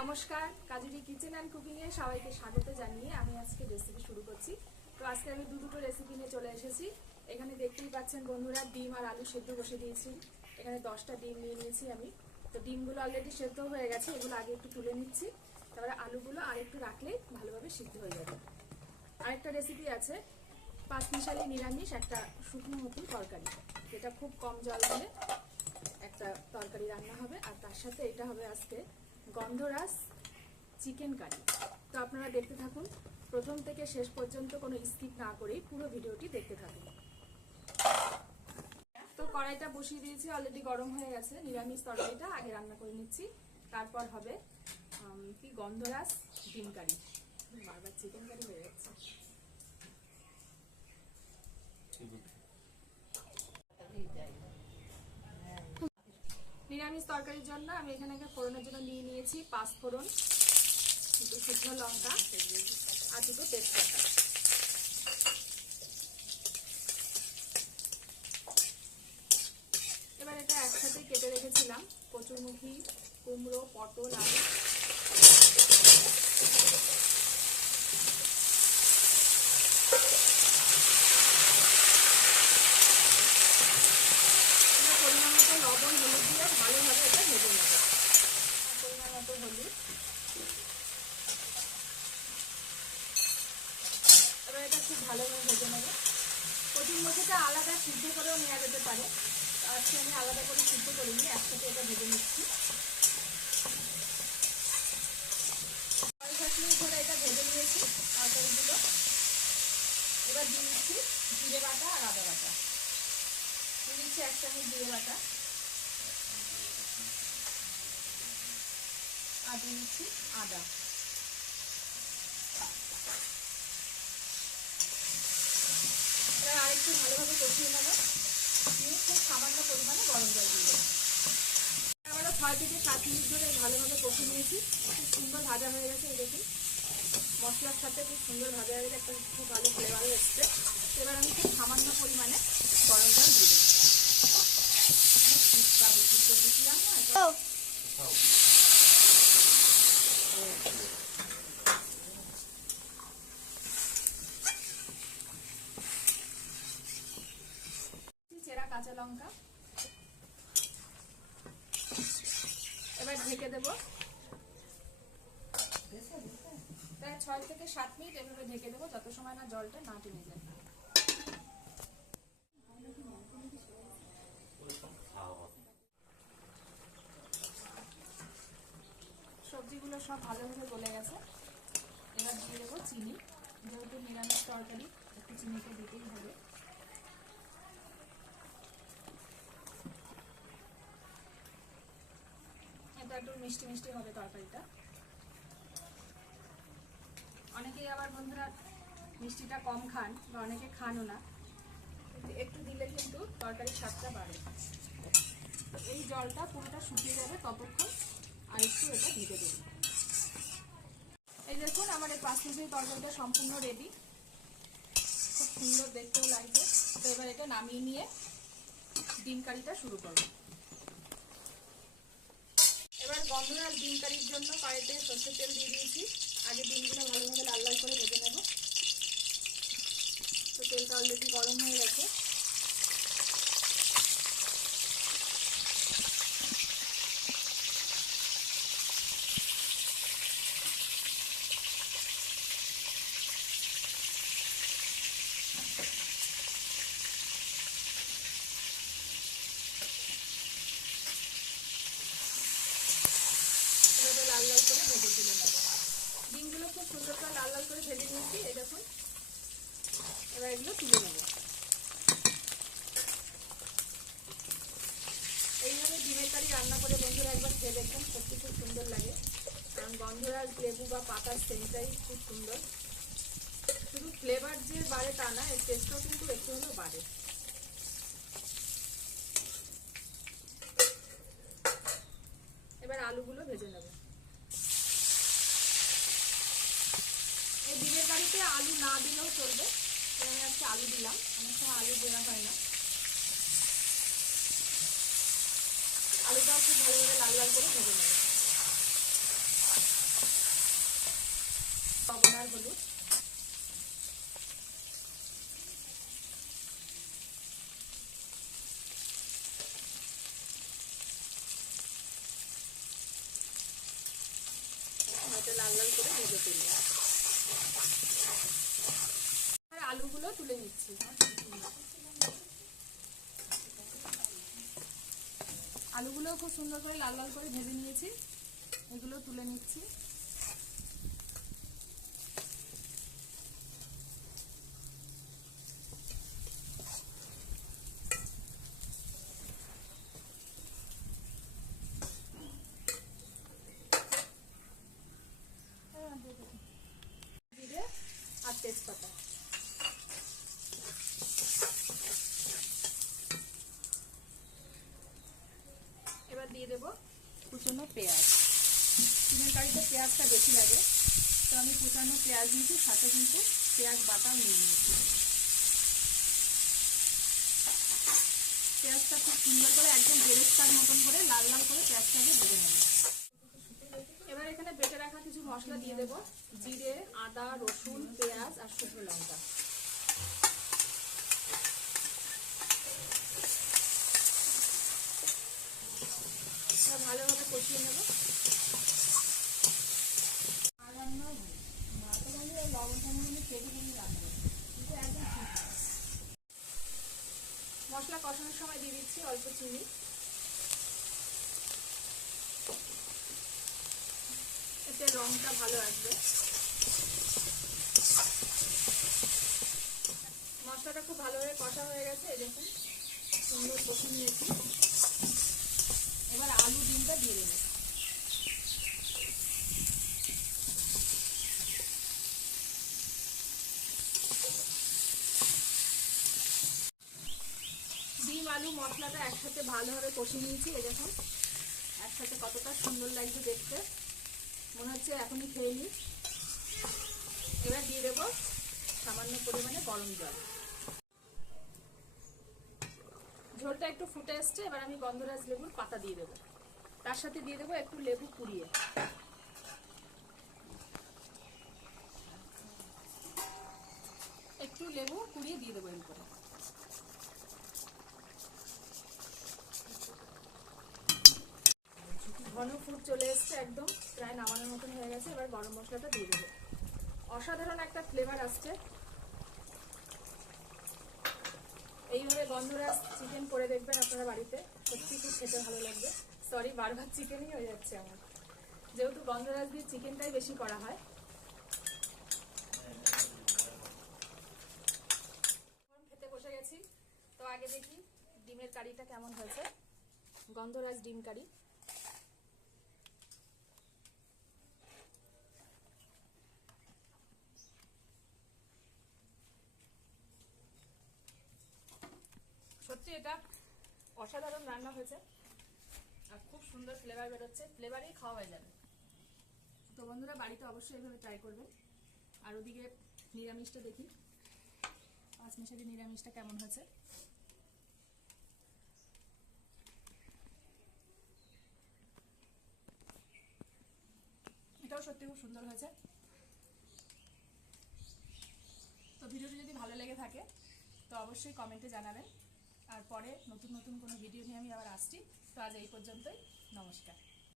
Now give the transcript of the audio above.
নমস্কার, কাজুরি kitchen and cooking এ সবাইকে স্বাগত জানিয়ে আমি আজকে রেসিপি শুরু করছি। তো আজকে আমি দুটো রেসিপি নিয়ে চলে এসেছি। এখানে দেখতেই পাচ্ছেন বন্ধুরা, ডিম আর আলু সেদ্ধ বসে দিয়েছি। এখানে 10টা ডিম নিয়ে নিয়েছি আমি। তো ডিমগুলো অলরেডি সেদ্ধ হয়ে গেছে, এগুলো আগে একটু তুলে নিচ্ছি। তারপরে আলুগুলো আর একটু রাখলেই ভালোভাবে সিদ্ধ হয়ে যাবে। আরেকটা রেসিপি আছে, পাঁচমিশালি নিরামিষ একটা শুকনো মতন তরকারি, যেটা খুব কম জল দিয়ে একটা তরকারি রান্না হবে। আর তার সাথে এটা হবে আজকে গন্ধরাজ চিকেন কারি। তো আপনারা দেখতে থাকুন, প্রথম থেকে শেষ পর্যন্ত কোনো স্কিপ না করেই পুরো ভিডিওটি দেখতে থাকুন। তো কড়াইটা বসিয়ে দিয়েছি, অলরেডি গরম হয়ে গেছে। নিরামিষ তরকারিটা আগে রান্না করে নিচ্ছি, তারপর হবে কি গন্ধরাজ ডিম কারি। বারবার চিকেন কারি হয়ে যাচ্ছে। নিরামিষ তরকারির জন্য আমি এখানে ফোড়নের জন্য নিয়ে নিয়েছি 5 ফোড়ন, দুটো শুকনো লঙ্কা আর দুটো তেজপাতা। এবার এটা একসাথে কেটে রেখেছিলাম কচুরমুখী, কুমড়ো, পটল, আলু। পরিমাণ মতো লবণ, হলুদ দিয়ে ভালোভাবে এটা ভেজে নেব। পরিমাণ মতো হলুদ। এবার এটা খুব ভালোভাবে ভেজে নেব। কচুরমুখীটা আলাদা সিদ্ধ করেও নেওয়া যেতে পারে, আজকে আমি আলাদা করে সিদ্ধ করিনি, একসাথে এটা ভেজে নিচ্ছি। 5 মিনিট ধরে এটা ভেজে নিয়েছি তরকারিগুলো। এবার দিয়ে দিচ্ছি জিরে বাটা আর আদা বাটা। দিয়ে দিচ্ছি 1 চামচ জিরে বাটা আর দিয়ে দিচ্ছি আদা। এবার আরেকটু ভালোভাবে কষিয়ে নেব, দিয়ে খুব সামান্য পরিমাণে গরম জল দিয়ে দেবো। আমরা 6 থেকে 7 মিনিট ধরে ভালোভাবে কষিয়ে নিয়েছি, খুব সুন্দর ভাজা হয়ে গেছে। এই দেখুন, মশলার সাথে খুব সুন্দর ভাজা হয়ে গেছে, একটা খুব ভালো ফ্লেভারও এসছে। এবার আমি খুব সামান্য পরিমাণে গরম জল দিয়ে দেবো। চেরা কাঁচা লঙ্কা। এবার ঢেকে দেবো প্রায় 6 থেকে 7 মিনিট। এভাবে ঢেকে দেবো যত সময় না জলটা না টেনে যায়। সবজিগুলো সব ভালোভাবে গলে গেছে। এবার দিয়ে দেবো চিনি, যেহেতু নিরামিষ তরকারি একটু চিনিটা দিতেই হবে। এটা একটু মিষ্টি মিষ্টি হবে তরকারিটা। অনেকেই আবার বন্ধুরা মিষ্টিটা কম খান বা অনেকে খানও না, কিন্তু একটু দিলে কিন্তু তরকারির স্বাদটা বাড়ে। এই জলটা পুরোটা শুকিয়ে যাবে ততক্ষণ আর একটু এটা ঢেকে দেবো। এই দেখুন, আমার এই 5 মিনিটের তরকারিটা সম্পূর্ণ রেডি, খুব সুন্দর দেখতেও লাগছে। তো এবার এটা নামিয়ে নিয়ে ডিম কারিটা শুরু করবো। এবার গন্ধরাজ ডিম কারির জন্য কড়াইতে সরষের তেল দিয়ে দিয়েছি। আগে ডিমগুলো ভালোভাবে লাল লাল করে ভেজে নেব। তো তেলটা অলরেডি গরম হয়ে গেছে। এভাবে লাল লাল করে ভেজে তুলে নেব। ডিমগুলো খুব সুন্দর করে লাল লাল করে ভেজে নিয়েছি, এই দেখুন। এবার এগুলো তুলে নেব। এইভাবে ডিমের কারি রান্না করে বন্ধুরা একবার খেয়ে দেখবেন, সত্যি খুব সুন্দর লাগে। কারণ গন্ধরাজ লেবু বা পাতার সেন্টটাই খুব সুন্দর। শুধু ফ্লেভার যে বাড়ে তা না, এর টেস্টটাও কিন্তু একটু হলেও বাড়ে। এবার আলুগুলো ভেজে নেব। এই ডিমের কারিতে আলু না দিলেও চলবে, আমি আজকে আলু দিলাম, অনেক সময় আলু দেওয়া হয় না। আলুটাও খুব ভালোভাবে লাল লাল করে ভেজে নেব। হলুদ, এটা লাল লাল করে ভেজে তুলবো। আর আলুগুলো তুলে নিচ্ছি। আলুগুলো খুব সুন্দর করে লাল লাল করে ভেজে নিয়েছি, এগুলো তুলে নিচ্ছি। জিরে আর তেজপাতা, এবার দিয়ে দেবো কুচনো পেঁয়াজ। চিকেন কারিতে পেঁয়াজটা বেশি লাগে, তো আমি কুচানো পেঁয়াজ নিয়েছি, সাথে কিন্তু পেঁয়াজ বাটাও নিয়ে নিয়েছি। পেঁয়াজটা খুব সুন্দর করে একদম বেরেস্তার মতন করে লাল লাল করে পেঁয়াজটাকে ভেজে নেব। এবার এখানে বেটে রাখা কিছু মশলা দিয়ে দেবো, জিরে, আদা, রসুন, পেঁয়াজ আর শুকনো লঙ্কা। ভালোভাবে কষিয়ে নেব। মশলা কষানোর সময় দিয়ে দিচ্ছি অল্প চিনি, এতে রংটা ভালো আসবে। মশলাটা খুব ভালোভাবে কষা হয়ে গেছে, এই দেখুন সুন্দর কষে নিয়েছি। এবার আলু ডিমটা দিয়ে দেবো। ডিম আলু মশলাটা একসাথে ভালোভাবে কষে নিয়েছি, এই দেখুন একসাথে কতটা সুন্দর লাগছে দেখতে, মনে হচ্ছে এখনই খেয়ে নিই। এবার দিয়ে দেবো সামান্য পরিমাণে গরম জল। ঝোলটা একটু ফুটে এসছে, এবার আমি গন্ধরাজ লেবুর পাতা দিয়ে দেবো, তার সাথে দিয়ে দেবো একটু লেবু কুড়িয়ে। একটু লেবু কুড়িয়ে দিয়ে দেবো এর করে। ঘন ফুট চলে এসছে, একদম প্রায় নামানোর মতন হয়ে গেছে। এবার গরম মশলাটা দিয়ে দেবো, অসাধারণ একটা ফ্লেভার আসছে। এইভাবে গন্ধরাজ চিকেন করে দেখবেন আপনারা বাড়িতে, সত্যি খুব খেতে ভালো লাগবে। সরি, বারবার চিকেনই হয়ে যাচ্ছে আমার, যেহেতু গন্ধরাজ দিয়ে চিকেনটাই বেশি করা হয়। খেতে বসে গেছি, তো আগে দেখি ডিমের কারিটা কেমন হয়েছে। গন্ধরাজ ডিম কারি। সত্যি এটা অসাধারণ রান্না হয়েছে, আর খুব সুন্দর ফ্লেভার বেরোচ্ছে, ফ্লেভারেই খাওয়া হয়ে যাবে। তো বন্ধুরা বাড়িতে অবশ্যই এইভাবে ট্রাই করবেন। আর ওদিকে নিরামিষটা দেখি, পাঁচমিশালি নিরামিষটা কেমন হয়েছে। এটাও সত্যি খুব সুন্দর হয়েছে। তো ভিডিওটি যদি ভালো লেগে থাকে তো অবশ্যই কমেন্টে জানাবেন, আর পরে নতুন নতুন কোনো ভিডিও নিয়ে আমি আবার আসছি। তো আজ এই পর্যন্তই, নমস্কার।